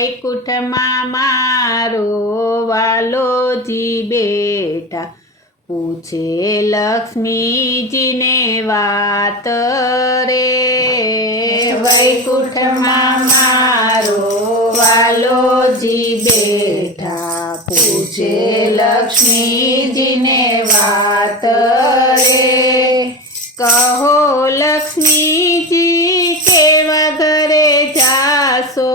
વૈકુંઠમાં મારો વાલોજી બેઠા, પૂછે લક્ષ્મીજીને વાત રે। વૈકુંઠમાં મારો વાલોજી બેઠા, પૂછે લક્ષ્મીજીને વાત રે। કહો લક્ષ્મીજી કેવા ઘરે જાશો,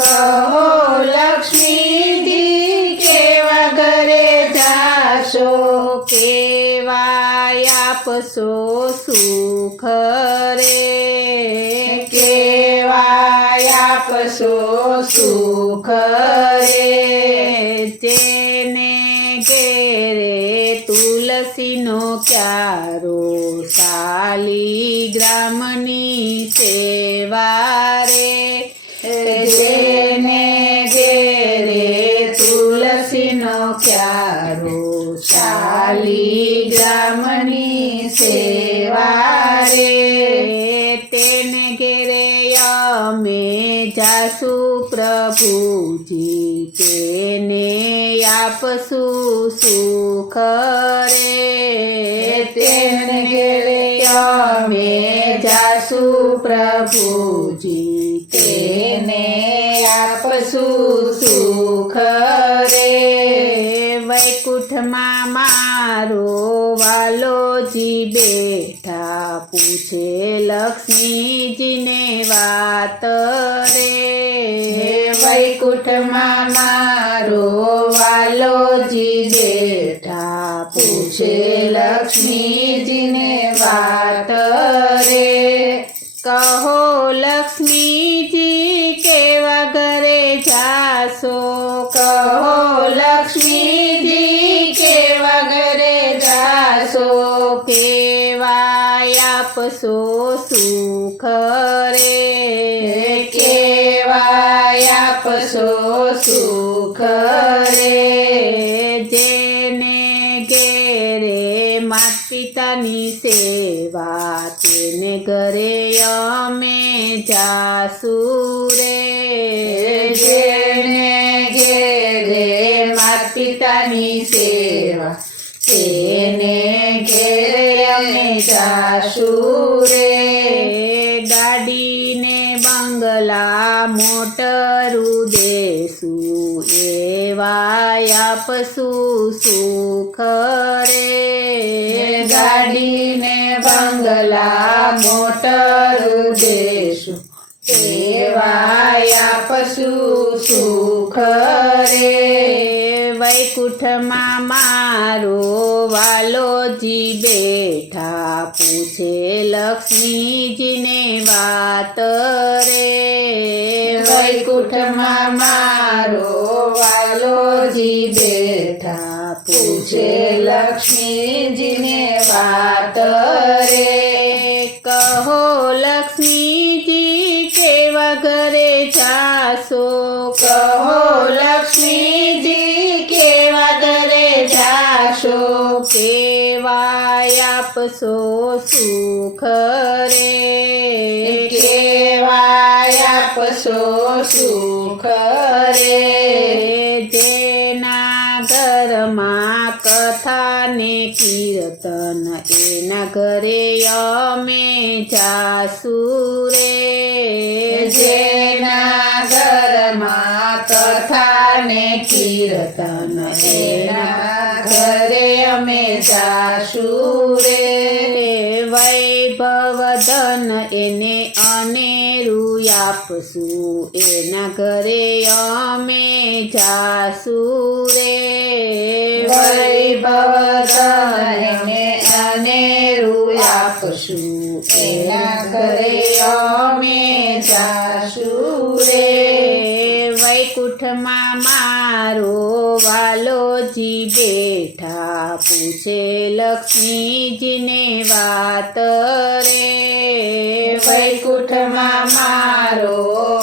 કહો લક્ષ્મીજી કેવા ઘરે જાશો, કેવાય આપશો સુખ રે, કેવાય આપશો સુખ રે। જેને ઘેરે તુલસીનો ક્યારો, શાલિગ્રામની સેવા રે। જેને ઘેરે તુલસીનો ક્યારો, શાલિગ્રામની સેવા રે, તેને ઘેરે અમે જાસુ પ્રભુજી, તેને આપશું સુખ રે। તેને ઘેરે અમે જાસુ પ્રભુજી, તેને આપશું સુખ રે। વૈકુંઠમાં મારો વાલોજી બેઠા, પૂછે લક્ષ્મીજીને વાત રે। વૈકુંઠમાં મારો વાલોજી બેઠા, પૂછે લક્ષ્મીજીને વાત રે। કહો લક્ષ્મીજી કેવા ઘરે જાશો, કહો લક્ષ્મીજી કેવા ઘરે જાશો, કેવાય આપશો સુખ રે, કેવાય આપશો સુખ રે। જેને ઘેરે માતા પિતાની સેવા, તેને ઘરે અમે જાસુ રે। જેને ઘેરે માતા પિતાની સેવા, તેને ઘેરે અમે જાસુ રે। ગાડીને બંગલા મોટરું દેશું, એવાય આપશું સુખ રે। ગાડીને બંગલા મોટરું દેશું, એવાય આપશું સુખ રે। વૈકુંઠમાં મારો વાલોજી બેઠા, પૂછે લક્ષ્મીજીને વાત રે। વૈકુંઠમાં મારો વાલોજી બેઠા, પૂછે લક્ષ્મીજીને વાત રે। કહો લક્ષ્મીજી કેવા ઘરે જાશો, કહો લક્ષ્મીજી કેવા ઘરે જાશો, કેવાય આપશો સુખ રે, કેવાય આપશો સુખ રે। જેના ઘરમાં કથા ને કીર્તન, એના ઘરે અમે જાસુ રે। જેના ઘરમાં કથા ને કીર્તન, એના ઘરે અમે જાસુ રે। વૈભવ ધન એને અનેરું આપશું, એના ઘરે અમે જાસુ રે। વૈભવ ધન એને અનેરું આપશું, એના ઘરે અમે જાસુ રે। વૈકુંઠમાં મારો વાલોજી બેઠા, પૂછે લક્ષ્મીજીને વાત રે। વૈકુંઠમાં મારો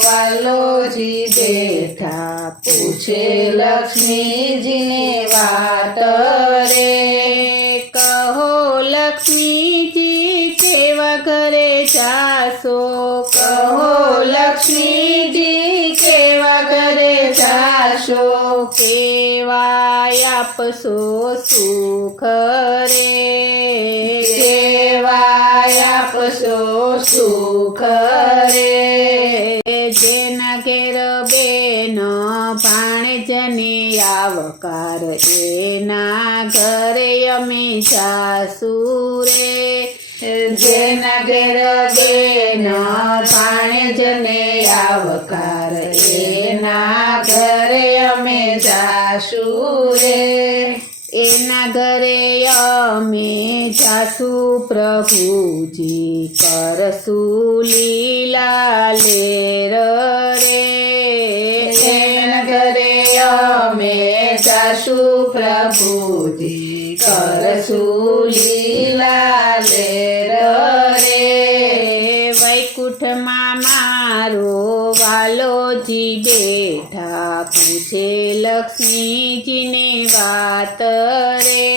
વાલોજી બેઠા, પૂછે લક્ષ્મીજીને વાત રે। કહો લક્ષ્મીજી કેવા ઘરે જાશો, કહો લક્ષ્મીજી કેવા ઘરે આપશો સુખ રે કેવાય આપશો સુખ રે જેના ઘેર બેન ભાણેજની આવકાર એના ઘરે અમે જાસુ રે જેના ઘેર બેન ભાણેજને આવકાર એના ઘરે અમે જાસુ રે એના ઘરે અમે જાસુ પ્રભુજી કરશું લીલા લેર રે એના ઘરે અમે જાસુ પ્રભુજી કરશું લીલા લેર રે વૈકુંઠમાં મારો વાલોજી બેઠા પૂછે લક્ષ્મીજીને વાત રે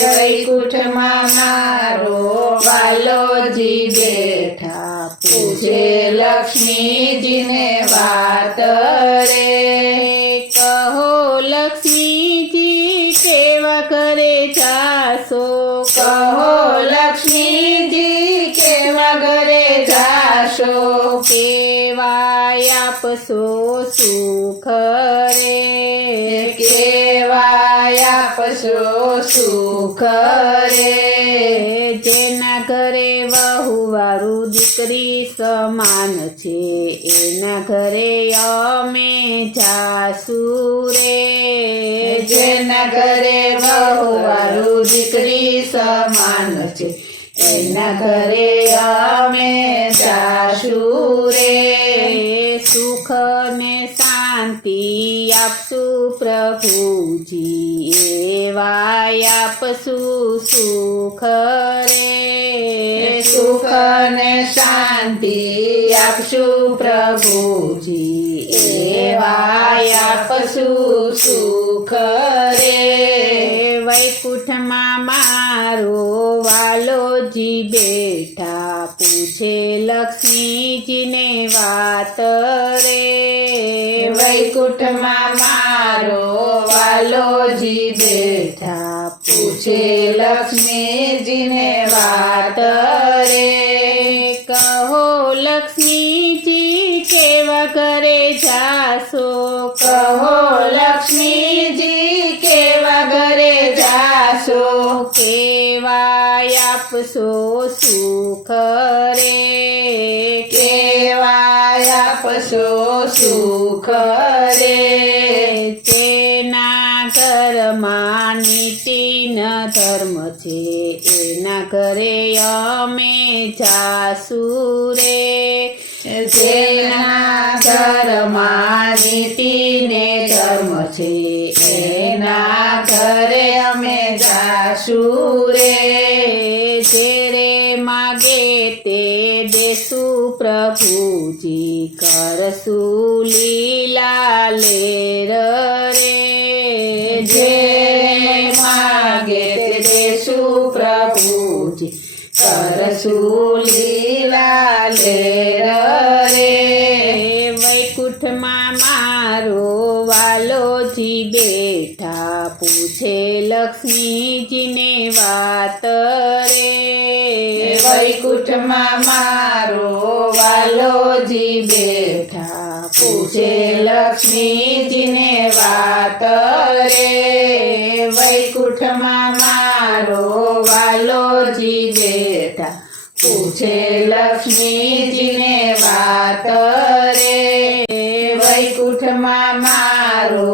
વૈકુંઠમાં મારો વાલોજી બેઠા પૂછે લક્ષ્મીજીને વાત રે કહો લક્ષ્મીજી કેવા ઘરે જાશો કહો લક્ષ્મીજી કેવા ઘરે જાશો કેવાય આપશો સુખ રે કેવાય આપશો સુખ રે જેના ઘરે વહુવારું દીકરી સમાન છે એના ઘરે અમે જાસુ રે જેના ઘરે વહુવારું દીકરી સમાન છે એના ઘરે અમે જાસુ રે સુખ ને શાંતિ આપશું પ્રભુજી એવાય આપશું સુખ રે સુખ ને શાંતિ આપશું પ્રભુજી એવાય આપશું સુખ રે વૈકુંઠમાં મારો વાલોજી બેઠા પૂછે લક્ષ્મીજીને વાત રે વૈકુંઠમાં મારો વાલોજી બેઠા પૂછે લક્ષ્મીજીને વાત રે કહો લક્ષ્મીજી કેવા ઘરે જાશો કહો લક્ષ્મીજી કેવા ઘરે જાશો કેવાય આપશો સુખ રે કેવાય આપશો સુખ રે તેના ઘરમાં નીતિ ન ધર્મ છે એના ઘરે અમે જાસુ રે જેના ઘરમાં નીતિ ને ધર્મ છે એના ઘરે અમે જાસુ રે જેરે માગે તે દેશું પ્રભુજી કરશું લીલા લેર રે જે માગે તે દેશું પ્રભુજી કરશું લીલા લેર રે વૈકુંઠમાં મારો વાલોજી બેઠા પૂછે લક્ષ્મીજીને વાત રે વૈકુંઠમાં મારો વાલોજી બેઠા પૂછે લક્ષ્મીજીને વાત રે વૈકુંઠમાં મારો વાલોજી બેઠા પૂછે લક્ષ્મીજીને વાત રે વૈકુંઠમાં મારો